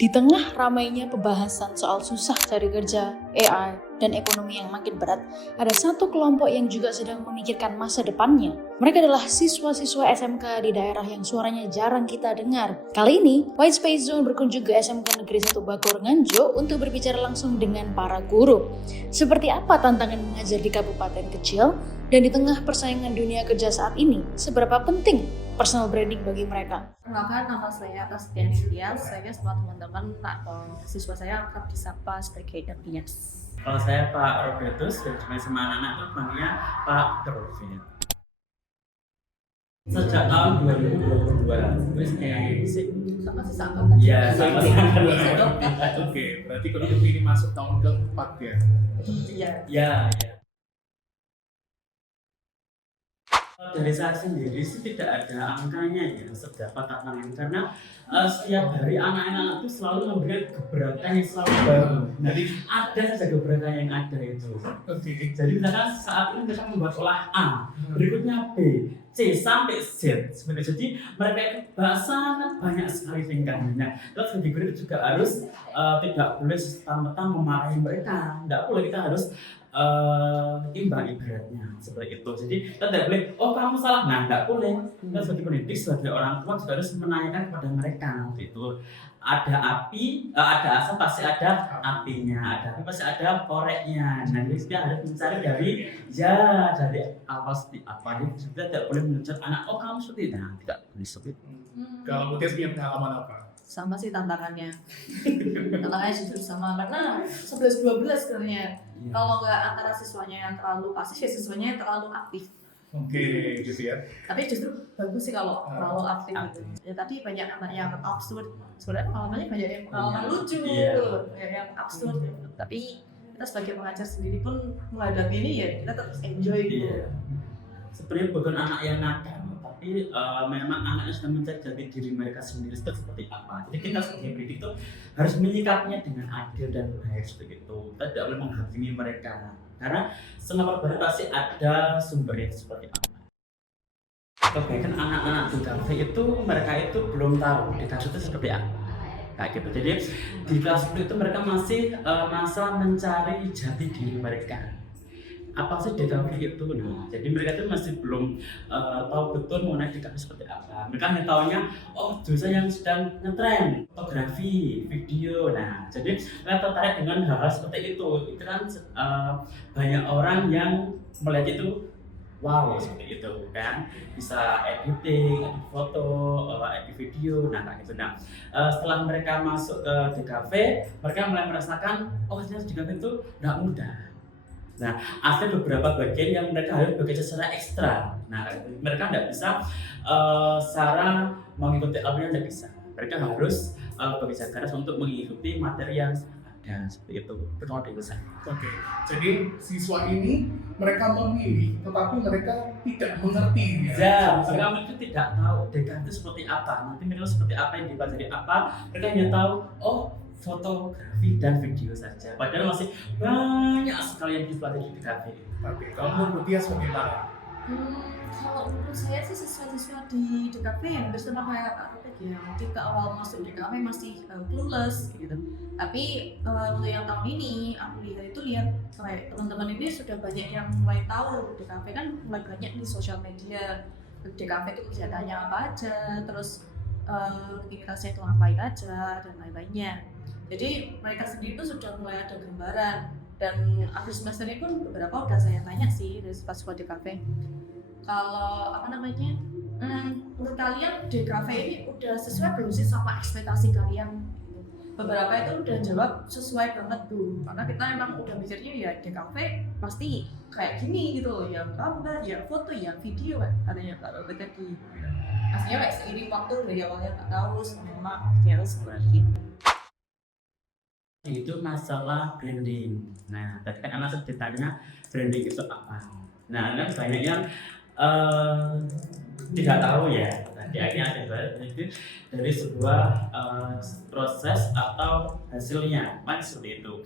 Di tengah ramainya pembahasan soal susah cari kerja, AI, dan ekonomi yang makin berat, ada satu kelompok yang juga sedang memikirkan masa depannya. Mereka adalah siswa-siswa SMK di daerah yang suaranya jarang kita dengar. Kali ini, White Space Zone berkunjung ke SMK Negeri 1 Bogor Nganjuk untuk berbicara langsung dengan para guru. Seperti apa tantangan mengajar di kabupaten kecil, dan di tengah persaingan dunia kerja saat ini, seberapa penting personal branding bagi mereka? Perkenalkan, nama saya Prasetya Nitya. Saya sama teman-teman siswa saya akrab disapa sebagai Dapias. Kalau saya Pak Robertus dan sama anak-anak itu panggilnya Pak Terufin. Sejak tahun 2022, terus Sama sisa angkatan. ya sama Oke, berarti kalau ini masuk tahun keempat ya? Iya. ya. Dari saya sendiri sih tidak ada angkanya ya seberapa tantangan, karena setiap hari anak-anak itu selalu memberikan gebrakan yang selalu baru. Jadi ada saja gebrakan yang ada itu. Oke. Jadi misalkan saat ini mereka membuat olah A, berikutnya B, C sampai Z sebenarnya. Jadi mereka itu sangat banyak sekali tingkatannya. Terus di guru itu juga harus tidak boleh serta-merta memarahi mereka. Tidak boleh, kita harus imbang ibaratnya seperti itu. Jadi kita tidak boleh, oh kamu salah, nah tidak boleh. Kita sebagai pendidik, sebagai orang tua juga harus menanyakan kepada mereka itu. Ada api, ada asap pasti ada apinya, ada api pasti ada koreknya. Nah, jadi kita harus mencari dari awal seperti apa. Jadi kita tidak boleh menunjuk anak, oh kamu seperti itu, nah, tidak boleh seperti itu. Kalau Mutias punya pengalaman apa? Sama sih tantangannya. Tantangannya justru sama karena 11-12 sebenarnya. Iya. Kalau nggak antara siswanya yang terlalu pasif, ya siswanya yang terlalu aktif. Oke, gitu ya. Tapi justru bagus sih kalau terlalu aktif gitu. Ya tadi banyak anak yang absurd. Sebenarnya pengalamannya banyak yang pengalaman lucu, Iya. banyak yang absurd. Tapi kita sebagai pengajar sendiri pun menghadapi ini ya kita tetap enjoy gitu. Iya. Sebenarnya bukan anak yang nakal, tapi memang anak yang sudah mencari jati diri mereka sendiri seperti apa. Jadi kita sebagai pendidik itu harus menyikapinya dengan adil dan baik seperti itu. Kita tidak boleh menghakimi mereka, karena semua perbedaan pasti ada sumbernya seperti apa. Kebaikan anak-anak di kafe itu, mereka itu belum tahu di kafe itu seperti apa. Kayak gitu. Jadi di kelas itu mereka masih masa mencari jati diri mereka. Apa sih DKV itu? Nah, jadi mereka itu masih belum tahu betul mengenai DKV seperti apa. Mereka hanya tahunya, oh jurusan yang sedang ngetren, fotografi, video. Nah, jadi mereka tertarik dengan hal-hal seperti itu. Itu kan banyak orang yang melihat itu, wow seperti itu kan, bisa editing, edit foto, edit video, nah kayak gitu. Nah, setelah mereka masuk ke DKV, mereka mulai merasakan, oh ternyata DKV itu tidak mudah. Nah, ada beberapa bagian yang mereka harus bekerja secara ekstra. Nah, mereka tidak bisa secara mengikuti alurnya, tidak bisa. Mereka harus bekerja keras untuk mengikuti materi yang ada seperti itu. Betul dari saya. Oke, jadi siswa ini mereka memilih, tetapi mereka tidak mengerti. Ya, mereka tidak tahu DKV itu seperti apa. Nanti mereka seperti apa yang dipelajari apa. Mereka hanya tahu, oh fotografi dan video saja. Padahal masih banyak sekali yang dipelajari di DKV. Oke, kalau menurut Mutias bagaimana? Kalau menurut saya sih siswa-siswa di DKV yang bersama kayak Kak Rotek ya, ketika awal masuk DKV masih clueless gitu. Tapi untuk yang tahun ini aku lihat kayak teman-teman ini sudah banyak yang mulai tahu DKV kan mulai banyak di sosial media. DKV itu kegiatannya apa aja, terus aktivitasnya itu ngapain aja dan lain-lainnya. Jadi mereka sendiri itu sudah mulai ada gambaran, dan akhir semester ini pun beberapa udah saya tanya sih dari siswa DKV. Kalau menurut kalian DKV ini udah sesuai belum sih sama ekspektasi kalian? Beberapa itu udah jawab sesuai banget tuh, karena kita emang udah mikirnya ya DKV pasti kayak gini gitu loh, yang gambar, yang foto, yang video kan, adanya kalau tadi. Aslinya kayak seiring waktu dari awalnya nggak tahu, sama ternyata seperti itu. Itu masalah branding. Nah, tadi kan anak ditanya branding itu apa. Nah, kan banyak yang tidak tahu ya. Tadi akhirnya ada itu dari sebuah proses atau hasilnya, seperti itu.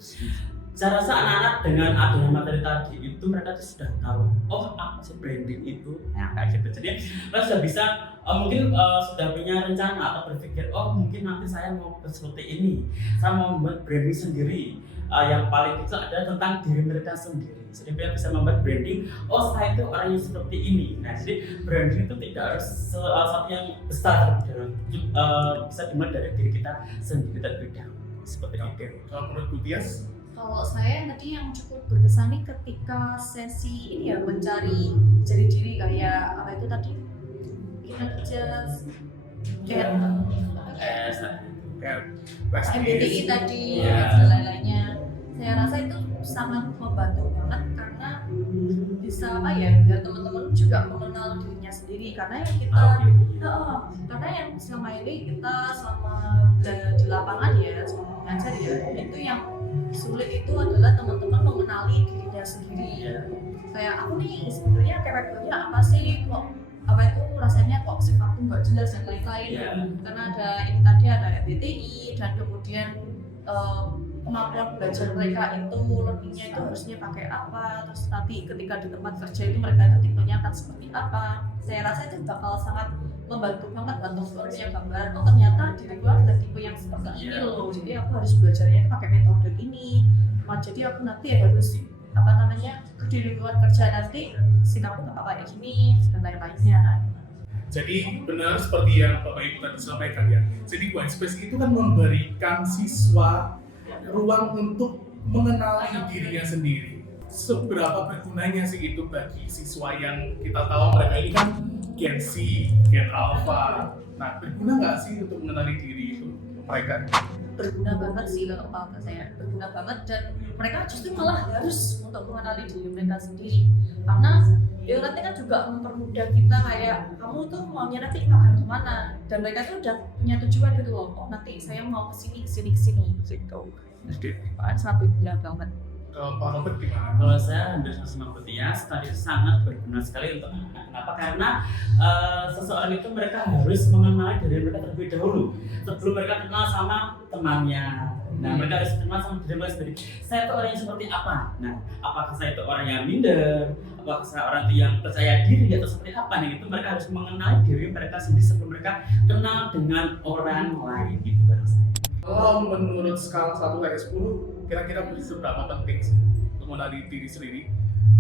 Saya rasa anak-anak dengan adanya materi tadi itu mereka tuh sudah tahu, oh apa sih branding itu, nah kayak gitu. Jadi mereka sudah bisa mungkin sudah punya rencana atau berpikir, oh mungkin nanti saya mau seperti ini, saya mau membuat branding sendiri. Yang paling itu adalah tentang diri mereka sendiri. Jadi mereka bisa membuat branding, oh saya itu orang yang seperti ini. Nah jadi branding itu tidak harus sesuatu yang besar, bisa dimulai dari diri kita sendiri terlebih dahulu. Seperti itu. Kalau menurut Bu Tias, Kalau saya tadi yang cukup berkesan nih ketika sesi ini ya mencari jati diri kayak apa itu tadi kita just get MBTI tadi dan lain-lainnya. Saya rasa itu sangat membantu banget karena bisa apa ya biar teman-teman juga mengenal dirinya sendiri karena yang kita karena yang selama ini kita selama di lapangan ya selama mengajar ya itu yang sulit itu adalah teman-teman mengenali dirinya sendiri. Kayak aku nih sebenarnya karakternya apa sih kok apa itu rasanya kok sifatku nggak jelas dan lain-lain karena ada ini tadi ada MBTI dan kemudian kemampuan belajar mereka itu learningnya itu harusnya pakai apa, terus nanti ketika di tempat kerja itu mereka itu tipenya akan seperti apa. Saya rasa itu bakal sangat membantu banget untuk punya gambaran, oh ternyata diri gue adalah tipe yang seperti ini loh, jadi aku harus belajarnya pakai metode ini. Jadi aku nanti harus apa namanya di lingkungan kerja nanti sikapku bakal kayak gini dan lain-lainnya. jadi benar seperti yang Bapak Ibu tadi sampaikan ya. Jadi Whitespace itu kan memberikan siswa ruang untuk mengenali dirinya sendiri. Seberapa bergunanya sih itu bagi siswa yang kita tahu mereka ini kan Gen Z, Gen Alpha. Nah, berguna nggak sih untuk mengenali diri itu mereka? Berguna banget sih kalau kata saya, berguna banget dan mereka justru malah harus untuk mengenali diri mereka sendiri karena ya nanti kan juga mempermudah kita kayak kamu tuh maunya nanti akan kemana dan mereka tuh udah punya tujuan gitu loh, oh nanti saya mau kesini gitu. Sangat berguna banget. Pak Robert gimana? Kalau saya hampir sama Bu Tias, tadi sangat berguna sekali untuk anak. Kenapa? Karena seseorang itu mereka harus mengenali diri mereka terlebih dahulu sebelum mereka kenal sama temannya. Nah, mereka harus kenal sama diri mereka sendiri. Saya itu orang yang seperti apa? Nah, apakah saya itu orang yang minder? Apakah saya orang itu yang percaya diri atau seperti apa? Nih, itu mereka harus mengenali diri mereka sendiri sebelum mereka kenal dengan orang lain. Gitu barang saya. Kalau menurut skala 1 sampai 10, kira-kira seberapa penting sih untuk mengenali diri sendiri?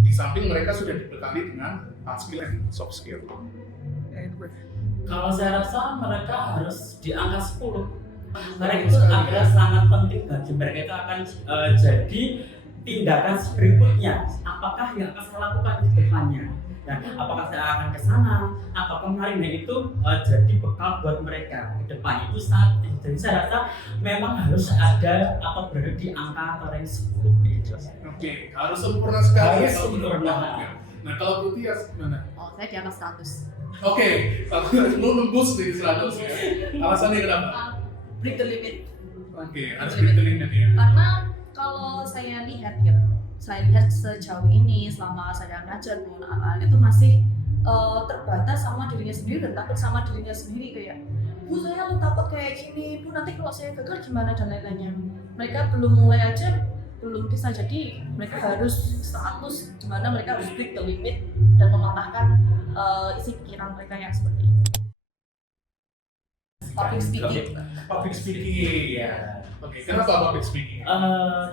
Di samping mereka sudah dibekali dengan hard skill dan soft skill. Kalau saya rasa mereka harus di angka 10. Karena itu adalah sangat penting bagi mereka, itu akan jadi tindakan berikutnya. Apakah yang akan saya lakukan di depannya? Nah, apakah saya akan ke sana? Atau kemarin itu jadi bekal buat mereka ke depan itu saat. Jadi saya rasa memang harus ada atau berada di angka rank 10 gitu. Oke, harus sempurna sekali. Harus sempurna. Nah, kalau Bu Tias gimana? Oh, saya di atas 100. Oke, kalau lu nembus di 100 ya. Alasannya kenapa? Break the limit. Oke, harus break the limit ya. Karena kalau saya lihat sejauh ini selama saya ngajar dengan anak-anak itu masih terbatas sama dirinya sendiri dan takut sama dirinya sendiri kayak Bu saya lu takut kayak gini, Bu nanti kalau saya gagal gimana dan lain-lainnya. Mereka belum mulai aja belum bisa, jadi mereka harus 100 dimana mereka harus break the limit dan mematahkan isi pikiran mereka yang seperti ini. Public speaking. Public speaking ya. Oke, kenapa public speaking?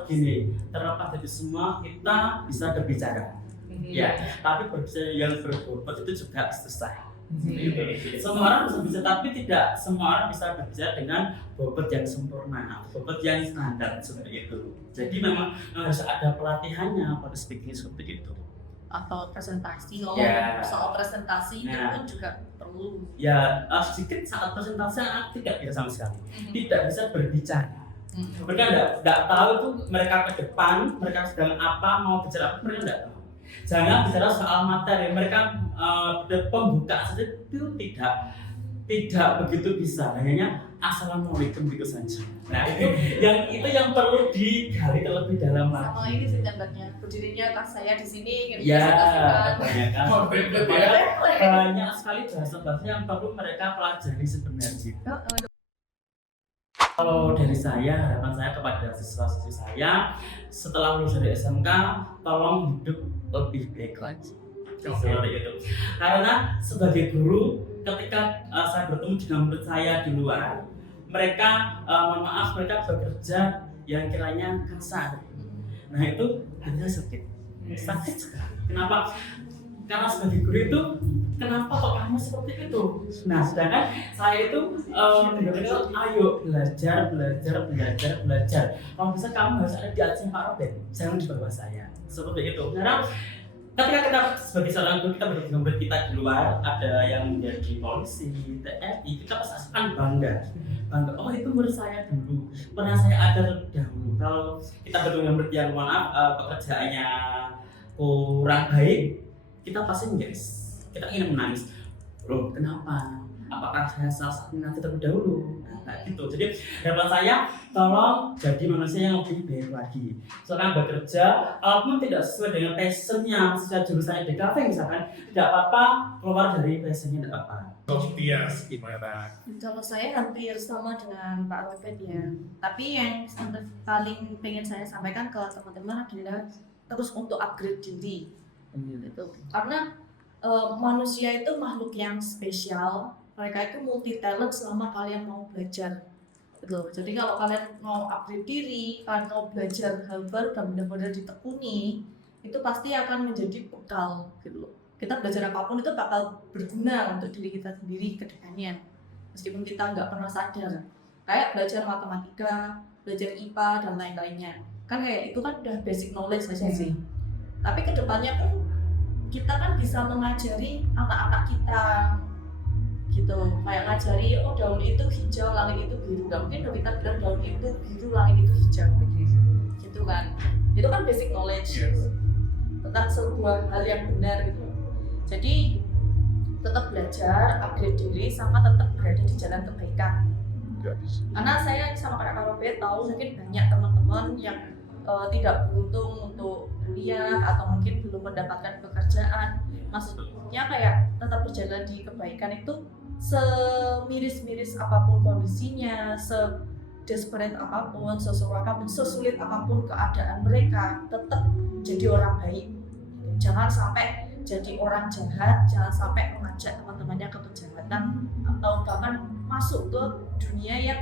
Gini, terlepas dari semua kita bisa berbicara. Ya, tapi berbicara yang berbobot itu juga susah. Semua orang bisa berbicara, tapi tidak semua orang bisa berbicara dengan bobot yang sempurna, bobot yang standar seperti itu. Jadi memang harus ada pelatihannya pada speaking seperti itu. Atau presentasi, soal presentasi itu Nah, pun juga perlu. Ya, sedikit saat presentasi anak tidak bisa sama sekali, tidak bisa berbicara. Mereka tidak tahu itu mereka ke depan, mereka sedang apa, mau bicara apa, mereka tidak tahu. Jangan bicara soal materi, mereka pembuka saja itu tidak begitu bisa, hanya assalamualaikum gitu saja. Nah itu yang perlu digali terlebih dalam lagi. Sama ini sih gambarnya, berdirinya pas saya di sini Ya, presentasikan. banyak sekali bahasa yang perlu mereka pelajari sebenarnya. Kalau dari saya, harapan saya kepada siswa-siswi saya setelah lulus dari SMK, tolong hidup lebih baik lagi. Seperti itu. Karena sebagai guru, ketika saya bertemu dengan murid saya di luar, mereka, mohon maaf, mereka bekerja yang kiranya kasar. Nah itu hanya sakit sekali. Kenapa? Karena sebagai guru itu, kenapa kok kamu seperti itu? Nah, sedangkan saya itu benar-benar ayo belajar. Kalau bisa kamu harus ada di atasnya Pak Robert, jangan di bawah saya. Seperti itu. Karena ketika kita sebagai seorang guru, kita bertemu murid kita di luar, ada yang menjadi polisi, TNI, kita pasti akan bangga. Oh itu murid saya dulu, pernah saya ajar dahulu. Kalau kita bertemu murid yang pekerjaannya kurang baik, kita pasti menjadi, kita ingin menangis. Loh kenapa? Apakah saya salah satu nanti terlebih dahulu? Nah gitu. Jadi harapan saya, tolong jadi manusia yang lebih baik lagi. Seorang bekerja, walaupun tidak sesuai dengan passionnya, sesuai jurusannya di kafe misalkan, tidak apa-apa, keluar dari passionnya tidak apa. Kalau Tias gimana? Kalau saya hampir sama dengan Pak Robert ya. Tapi yang paling pengen saya sampaikan ke teman-teman adalah terus untuk upgrade diri. Gitu. Karena manusia itu makhluk yang spesial. Mereka itu multi talent selama kalian mau belajar. Gitu. Jadi kalau kalian mau upgrade diri, kalian mau belajar hal baru dan benar-benar ditekuni, itu pasti akan menjadi bekal gitu loh. Kita belajar apapun itu bakal berguna untuk diri kita sendiri ke depannya. Meskipun kita nggak pernah sadar. Kayak belajar matematika, belajar IPA dan lain-lainnya. Kan kayak itu kan udah basic knowledge saja sih. Tapi ke depannya pun kita kan bisa mengajari anak-anak kita gitu, kayak ngajari oh daun itu hijau, langit itu biru. Gak mungkin dong kita bilang daun itu biru, langit itu hijau gitu kan. Itu kan basic knowledge tentang sebuah hal yang benar gitu. Jadi tetap belajar, upgrade diri, sama tetap berada di jalan kebaikan. Karena saya sama kayak Kak Robert tahu mungkin banyak teman-teman yang tidak beruntung untuk kuliah atau mungkin belum mendapatkan pekerjaan. Maksudnya kayak tetap berjalan di kebaikan itu semiris-miris apapun kondisinya, se-desperate apapun, sesulit apapun, sesulit apapun keadaan mereka, tetap jadi orang baik. Jangan sampai jadi orang jahat, jangan sampai mengajak teman-temannya ke kejahatan atau bahkan masuk ke dunia yang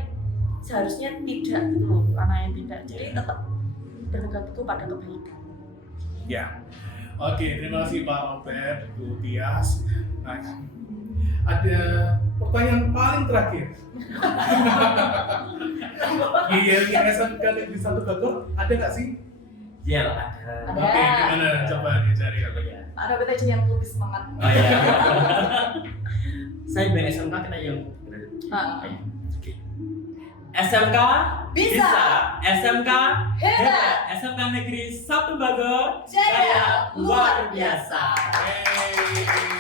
seharusnya tidak gitu loh, karena yang tidak. Jadi tetap berpegang teguh pada kebaikan. Ya, oke, terima kasih Pak Robert, Bu Tias. Nah, ada pertanyaan paling terakhir. Yang SMK Negeri 1 Bogor ada nggak sih? Ya ada. Oke, gimana? Coba dicari apa ya? Pak Robert aja yang lebih semangat. Oh iya. Saya bilang SMK kita yang SMK Bisa. SMK Hebat. SMK Negeri 1 Bogor Jaya luar biasa. Hey.